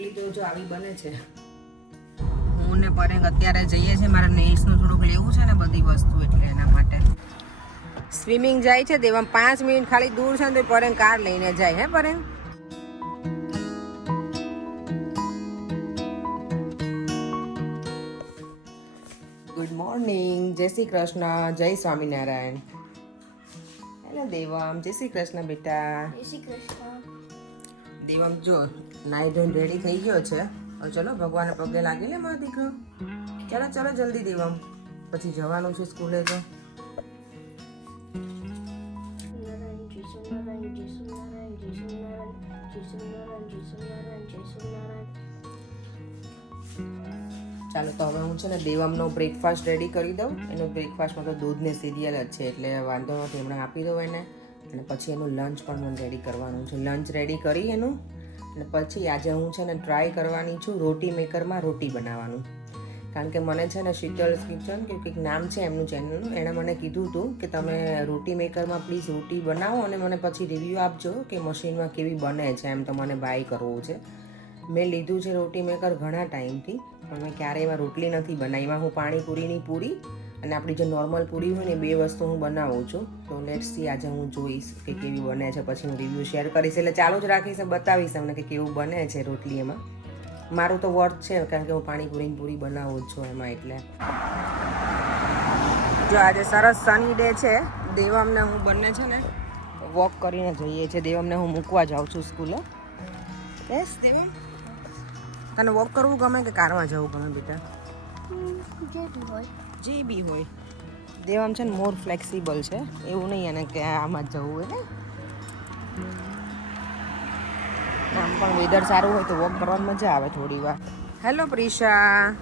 રોટલી તો જો આવી બને છે. હું ને પરેંગ અત્યારે જઈએ છીએ, મારા નેલ્સનું થોડુંક લેવું છે ને બધી વસ્તુ, એટલે એના માટે. સ્વિમિંગ જાય છે દેવમ, 5 મિનિટ ખાલી દૂર છે ને તો પરેંગ કાર લઈને જાય. હે પરેંગ? ગુડ મોર્નિંગ, જય શ્રી કૃષ્ણ, જય સ્વામિનારાયણ. હેલો દેવમ, જય શ્રી કૃષ્ણ બેટા. જય શ્રી કૃષ્ણ. દેવમ જો નાઈ ધોઈને રેડી થઈ ગયો છે. હવે ચલો ભગવાનને પગે લાગી લે મારો દીકરો. ચાલો ચાલો જલ્દી દેવમ, પછી જવાનું છે સ્કૂલે તો. ચાલો તો હવે હું છે ને દેવમનો બ્રેકફાસ્ટ રેડી કરી દઉં. એનો બ્રેકફાસ્ટમાં તો દૂધ ને સિરિયલ જ છે, એટલે વાંધો નથી, હમણાં આપી દઉં એને. અને પછી એનું લંચ પણ મને રેડી કરવાનું છે. લંચ રેડી કરી એનું, અને પછી આજે હું છે ને ટ્રાય કરવાની છું રોટી મેકરમાં રોટી બનાવવાનું. કારણ કે મને છે ને શીતલ્સ કિચન કે કંઈક નામ છે એમનું ચેનલનું, એણે મને કીધું હતું કે તમે રોટી મેકરમાં પ્લીઝ રોટી બનાવો અને મને પછી રિવ્યૂ આપજો કે મશીનમાં કેવી બને છે. એમ તો મને બાય કરવું છે. મેં લીધું છે રોટી મેકર ઘણા ટાઈમથી, પણ મેં ક્યારેય એમાં રોટલી નથી બનાવી. એમાં હું પાણીપુરીની પૂરી અને આપણી જે નોર્મલ પૂરી હોય ને, 2 વસ્તુ હું બનાવું છું. તો લેટ્સ સી, આજે હું જોઈશ કે કેવી બને છે, પછી હું રિવ્યૂ શેર કરીશ. એટલે ચાલુ જ રાખીશ, બતાવીશ તમને કે કેવું બને છે રોટલી એમાં. મારું તો વર્ક છે, કારણ કે હું પાણીપુરીની પૂરી બનાવું જ છું એમાં. એટલે જો આજે સરસ સની ડે છે. દેવમને હું બંને છે ને વોક કરીને જઈએ છીએ. દેવમને હું મૂકવા જાઉં છું સ્કૂલે. યસ દેવમ, તને વોક કરવું ગમે કે કારમાં જવું ગમે બેટા? જે બી હોય. દેવમ છે ને મોર ફ્લેક્સિબલ છે, એવું નહીં એને કે આમાં જ જવું હોય ને. આમ પણ વેધર સારું હોય તો વોક કરવાની મજા આવે થોડી વાર. હેલો પ્રિશા.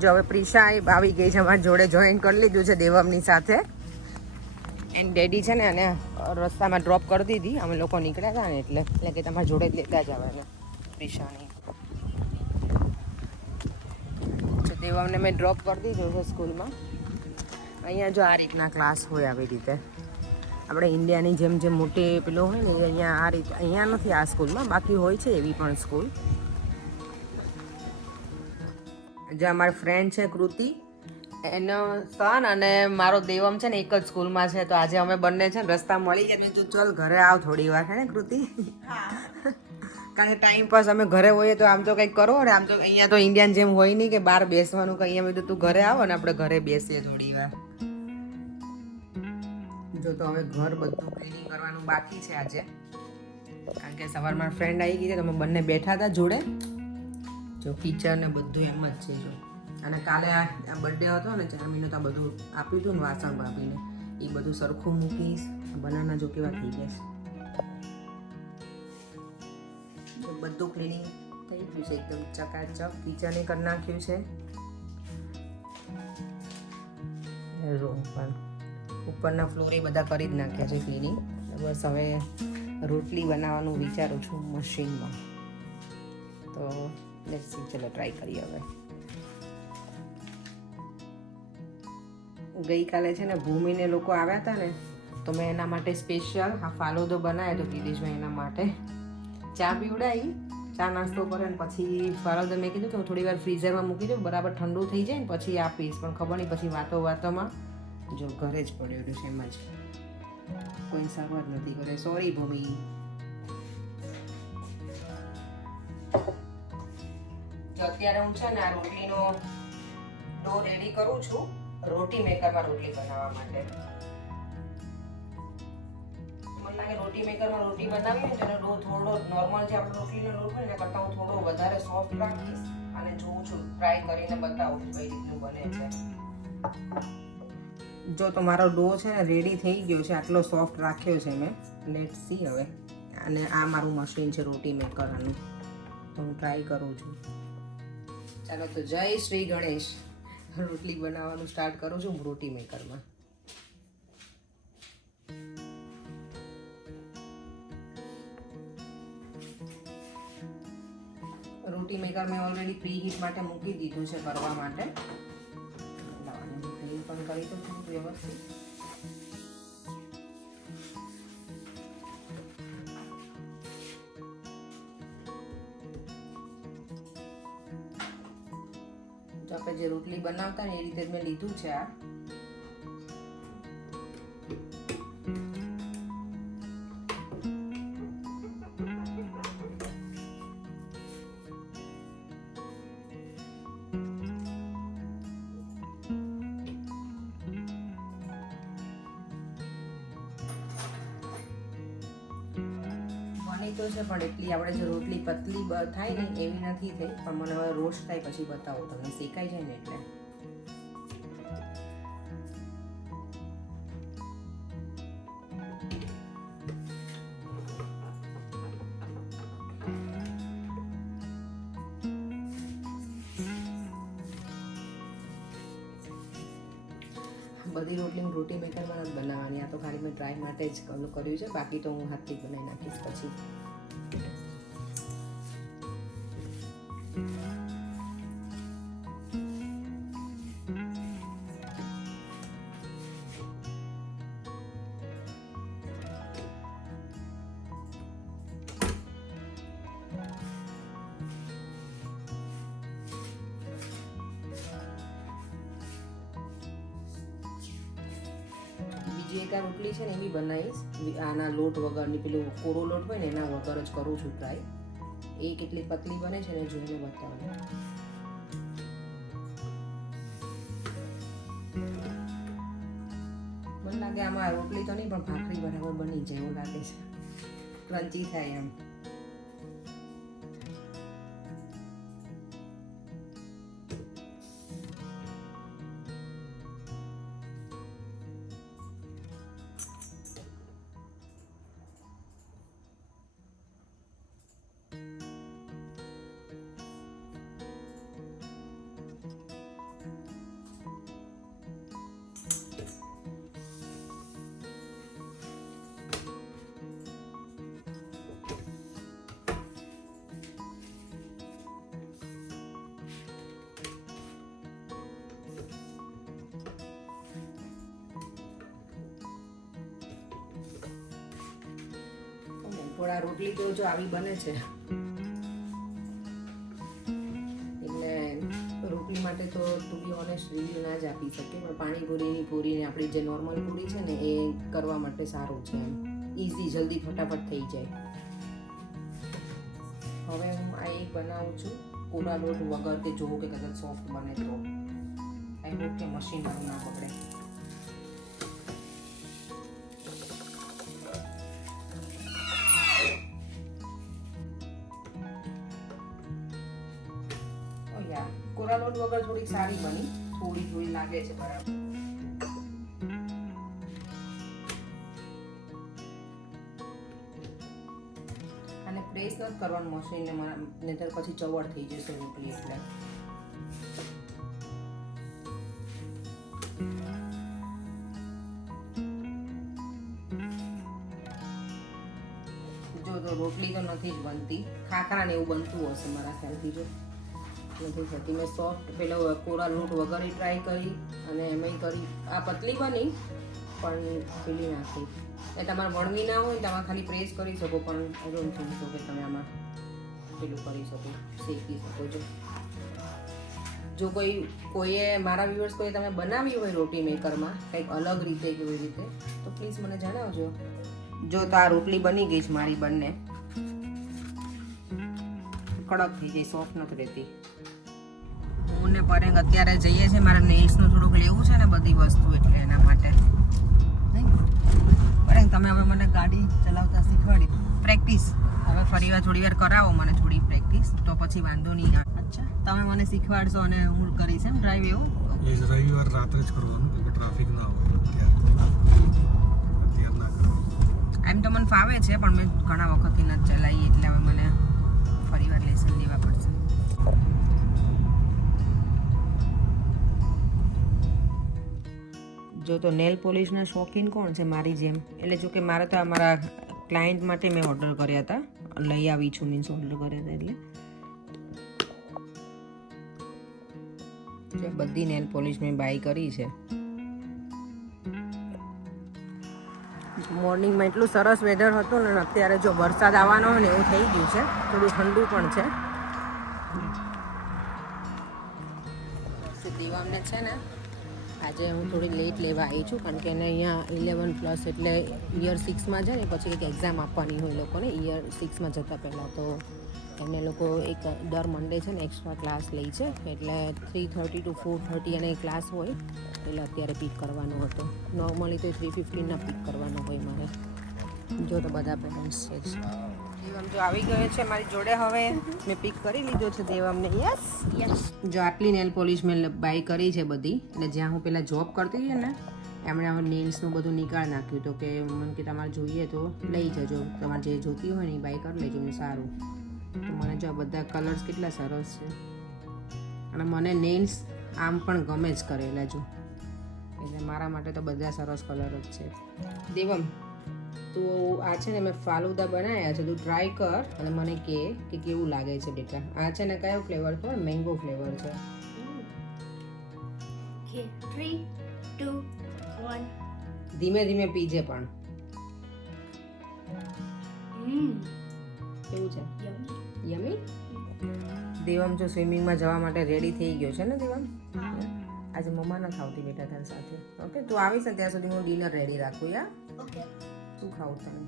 જો હવે પ્રિશા આવી ગઈ છે અમારી જોડે, જોઈન કરી લીધું છે દેવમની સાથે. એન્ડ ડેડી છે ને એને રસ્તામાં ડ્રોપ કરી દીધી, અમે લોકો નીકળ્યા હતા ને એટલે કે તમારી જોડે જ લેતા જ આવે ને પ્રિશાની. દેવમને મેં ડ્રોપ કરી દીધું છે સ્કૂલમાં. અહીંયા જો આ રીતના ક્લાસ હોય, આવી રીતે આપણે ઇન્ડિયાની જેમ જેમ મોટી પેલો હોય ને અહીંયા આ રીતે, અહીંયા નથી આ સ્કૂલમાં, બાકી હોય છે એવી પણ સ્કૂલ. જે અમારી ફ્રેન્ડ છે કૃતિ, એનો સન અને મારો દેવમ છે ને એક જ સ્કૂલમાં છે. તો આજે અમે બંને છે ને રસ્તા મળી ગયા. મેં ચાલ ઘરે આવ થોડી વાર, હે ને કૃતિ? કારણ કે ટાઈમ પાસ અમે ઘરે હોઈએ તો આમ તો કંઈક કરો ને, આમ તો અહીંયા તો ઇન્ડિયન જેમ હોય નહીં કે બહાર બેસવાનું, કે અહીંયા બધું તું ઘરે આવો ને આપણે ઘરે બેસીએ થોડી વાર. જો તો હવે ઘર બધું ક્લીનિંગ કરવાનું બાકી છે આજે, કારણ કે સવારમાં ફ્રેન્ડ આવી ગઈ છે તો અમે બંને બેઠા હતા જોડે. જો કિચન ને બધું એમ જ છે. જો અને કાલે આ બર્થડે હતો ને, 4 મહિનો તો બધું આપ્યું હતું ને વાસણ ભાભીને, એ બધું સરખું મૂકીશ. બનાના જો કેવા થઈ ગયા છે. બધું ક્લીનિંગ થઈ ગયું છે એકદમ ચકાચક. કિચને કરી નાખ્યું છે. પણ ઉપરના ફ્લોર એ બધા કરી જ નાખ્યા છે ક્લીનિંગ. બસ હવે રોટલી બનાવવાનું વિચારું છું મશીનમાં. તો લેટ્સ સી, ચલો ટ્રાય કરીએ હવે. ગઈકાલે છે ને ભૂમિને લોકો આવ્યા હતા ને, તો મેં એના માટે સ્પેશિયલ આ ફાલુદો બનાવ્યો હતો કીધીશભાઈ એના માટે. ચા પીવડાવી, ચા નાસ્તો કરે ને પછી ફાલુદો મેં કીધું કે હું થોડી વાર ફ્રીઝરમાં મૂકી દઉં, બરાબર ઠંડુ થઈ જાય ને પછી આપીશ. પણ ખબર નહીં, પછી વાતોમાં જો ઘરે જ પડ્યો છે એમ જ, કોઈ શરૂઆત નથી કરે. સોરી ભૂમિ. જો અત્યારે હું છે ને આ રોટલીનો ડો રેડી કરું છું રોટી મેકરમાં રોટલી બનાવવા માટે. મને લાગે રોટી મેકરમાં રોટી બનાવી હોય તેનો ડો થોડો નોર્મલ જે આપણે રોટલીનો લોટ હોય ને કરતાં હું થોડો વધારે સોફ્ટ રાખીશ. અને જોઉં છું, ટ્રાય કરીને બતાવું છું કઈ રીતનું બને છે. જો તો મારો ડો છે ને રેડી થઈ ગયો છે, આટલો સોફ્ટ રાખ્યો છે મેં. લેટ્સ સી હવે. અને આ મારું મશીન છે રોટી મેકરનું, તો હું ટ્રાય કરું છું. ચાલો તો જય શ્રી ગણેશ. રોટલી બનાવવાનું સ્ટાર્ટ કરું છું રોટી મેકરમાં. રોટી મેકર મેં ઓલરેડી પ્રી હીટ માટે મૂકી દીધું છે કરવા માટે. ક્લીન પણ કરી દઉં છું વ્યવસ્થિત. તો આપણે જે રોટલી બનાવતા ને એ રીતે જ મેં લીધું છે આ. તો છે પણ એટલી આપણે જે રોટલી પતલી થાય ને એવી નથી થઈ, પણ મને હવે રોસ્ટ થાય પછી બતાવો તમને, શેકાઈ જાય ને એટલે. બધી રોટલી હું રોટી મેકરમાં જ બનાવવાની, આ તો ખાલી મેં ટ્રાય માટે જ કર્યું છે, બાકી તો હું હાથથી બનાવી નાખીશ પછી. બીજી એક આ રોટલી છે ને એ બી બનાવીશ આના લોટ વગરની, પેલું કોરો લોટ હોય ને એના વગર જ કરું છું ટ્રાય. એ કેટલી પતલી બને છે ને જોઈને બતાવું. મને લાગે આમાં રોટલી તો નહીં પણ ભાખરી બરાબર બની જાય એવું લાગે છે, ક્રન્ચી થાય એમ. થોડા રોટલી તો જો આવી બને છે એટલે રોટલી માટે તો ટુ બી ઓનેસ્ટ રિવ્યુ ના જ આપી શકીએ, પણ પાણીપુરીની પૂરીને આપણી જે નોર્મલ પૂરી છે ને એ કરવા માટે સારું છે, એમ ઇઝી, જલ્દી ફટાફટ થઈ જાય. હવે હું આ એક બનાવું છું કોરા લોટ વગર, કે જોવું કે કદાચ સોફ્ટ બને તો. આઈ હોપ કે મશીન મારું ના પકડે. કોરા લોટ વગર થોડી સારી બની, થોડી લાગે છે બરાબર. અને પ્રેસ નથી કરવાનું મશીનને, નહીતર પછી ચવડ થઈ જશે રોટલી. એટલે જો તો રોટલી તો નથી જ બનતી, ખાખરા ને એવું બનતું હશે મારા ખ્યાલથી. જો નથી થતી, મેં સોફ્ટ પેલો કોરા લોટ વગર ટ્રાય કરી અને એમાંય કરી, આ પતલી બની પણ પેલી નાખી. એ તમારે વણવી ના હોય તમારે ખાલી પ્રેસ કરી શકો, પણ આઈ ડોન્ટ થિંક સો કે તમે આમાં પેલું કરી શકો, શેકી શકો. જો કોઈએ મારા વ્યુઅર્સ કોઈ તમે બનાવી હોય રોટી મેકરમાં કંઈક અલગ રીતે કેવી રીતે, તો પ્લીઝ મને જણાવજો. જો તો આ રોટલી બની ગઈ છે મારી, બંને કડક થઈ જાય, સોફ્ટ નથી રહેતી. હું ને પરેંગ અત્યારે જઈએ છીએ, મારા નેલ્સનું થોડુંક લેવું છે ને બધી વસ્તુ, એટલે એના માટે. પરેંગ તમે હવે મને ગાડી ચલાવતા શીખવાડી, પ્રેક્ટિસ હવે ફરીવાર થોડી વાર કરાવો મને, થોડી પ્રેક્ટિસ, તો પછી વાંધો નહીં. અચ્છા, તમે મને શીખવાડશો અને હું કરીશ એમ ડ્રાઈવ? એવું રવિવાર રાત્રે જ કરવાનું, ટ્રાફિક ના હોય અત્યારે ના કરવાનું. એમ તો મને ફાવે છે, પણ મેં ઘણા વખતથી નથી ચલાવી, એટલે હવે મને ફરીવાર લેસન લેવા પડશે. જો તો નેલ પોલિશના શોખીન કોણ છે મારી જેમ, એટલે જો કે મારે તો અમારા ક્લાયન્ટ માટે મેં ઓર્ડર કર્યા હતા, લઈ આવી છું, મીન્સ ઓર્ડર કર્યા હતા. એટલે બધી નેલ પોલિશ મેં બાય કરી છે. મોર્નિંગમાં એટલું સરસ વેધર હતું ને, અત્યારે જો વરસાદ આવવાનો હોય ને એવું થઈ ગયું છે, થોડું ઠંડુ પણ છે. દેવામને છે ને આજે હું થોડી લેટ લેવા આવી છું કારણ કે એને અહીંયા 11+ એટલે યર 6માં છે ને પછી એક એક્ઝામ આપવાની હોય લોકોને યર 6માં જતાં પહેલાં તો એમને લોકો એક દર મંડે છે ને એક્સ્ટ્રા ક્લાસ લે છે એટલે 3:30 to 4:30 એને ક્લાસ હોય એટલે અત્યારે પિક કરવાનો હતો. નોર્મલી તો 3:15ના પિક કરવાનો હોય મારે. જો તો બધા પેરેન્ટ્સ છે જ. દેવમ જો આવી ગયો છે મારી જોડે. હવે મેં પિક કરી લીધો છે દેવમને. યસ જો આટલી નેલ પોલિશ મેં બાય કરી છે બધી. એટલે જ્યાં હું પહેલાં જોબ કરતી હતી ને એમણે હવે નેલ્સનું બધું નીકાળ નાખ્યું તો કે મને કે તમારે જોઈએ તો લઈ જજો, તમારે જે જોતી હોય ને એ બાય કરી લેજો. ને સારું તો મને જો બધા કલર્સ કેટલા સરસ છે અને મને નેલ્સ આમ પણ ગમે જ કરેલા જો, એટલે મારા માટે તો બધા સરસ કલર જ છે. દેવમ તું આ છે ને મેં ફાલુદા બનાવ્યા છે, તું ટ્રાય કર અને મને કે કેવું લાગે છે બેટા. આ છે ને કયો ફ્લેવર છે? મેંગો ફ્લેવર છે. Okay, 3, 2, 1. ધીમે ધીમે પીજે પણ. કેવું છે? યમી. દેવમ જો સ્વિમિંગમાં જવા માટે રેડી થઈ ગયો છે ને દેવમ. આજે મમ્મા નથી આવતી બેટા તારી સાથે. ઓકે તું આવીશ ને ત્યાં સુધી હું ડિનર રેડી રાખું. યા Okay. શું ખાવું તને?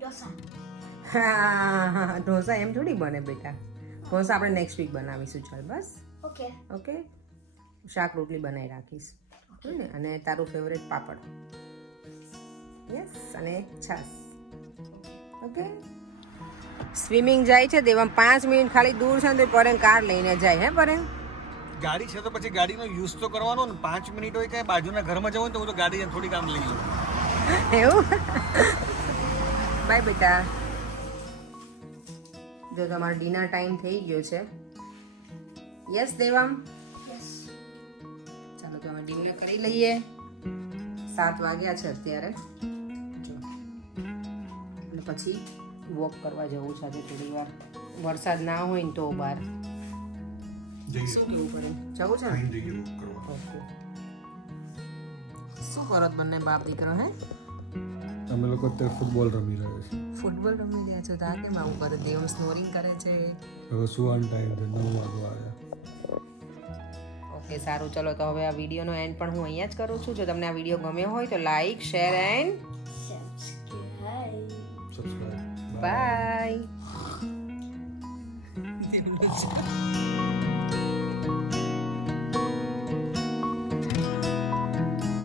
Dosa. હા ઢોસા એમ થોડી બને બેટા. ઢોસા આપણે નેક્સ્ટ વીક બનાવીશું. ચાલ બસ. Okay. ઓકે શાક રોટલી બનાવી રાખીશ ને અને તારું ફેવરેટ પાપડ. યસ અને છાશ. ઓકે સ્વિમિંગ જાય છે દેવમ 5 મિનિટ ખાલી દૂર છે ને તો પરેન કાર લઈને જાય. હે પરેન ગાડી છે તો પછી ગાડીનો યુઝ તો કરવાનો ને. 5 મિનિટ હોય કે બાજુના ઘરમાં જવું તો હું તો ગાડી થોડી કામ લઈ લઉં. એવું બાય બેટા. જો તમારો ડિનર ટાઈમ થઈ ગયો છે. Yes Devam Yes. ચાલો તો અમે ડિનર કરી લઈએ. 7 વાગ્યા છે અત્યારે જો અને પછી વોક કરવા જવું છે આજે થોડી વાર. વરસાદ ના હોય ને તો બહાર શું કેવું પડે જવું છે ને? ઓકે શું કરો છો બંને બાપ દીકરો? હે અમે લોકો અત્યારે ફૂટબોલ રમી રહ્યા છે. ફૂટબોલ રમી રહ્યા છો તો આ કેમ આવું કરે? દેવમ સ્નોરિંગ કરે છે. હવે સુવાનો ટાઈમ છે, 9 વાગવા આવ્યા. ઓકે સારું ચલો તો હવે આ વિડીયોનો એન્ડ પણ હું અહીંયા જ કરું છું. જો તમને આ વિડીયો ગમ્યો હોય તો like share and Subscribe. Subscribe. By.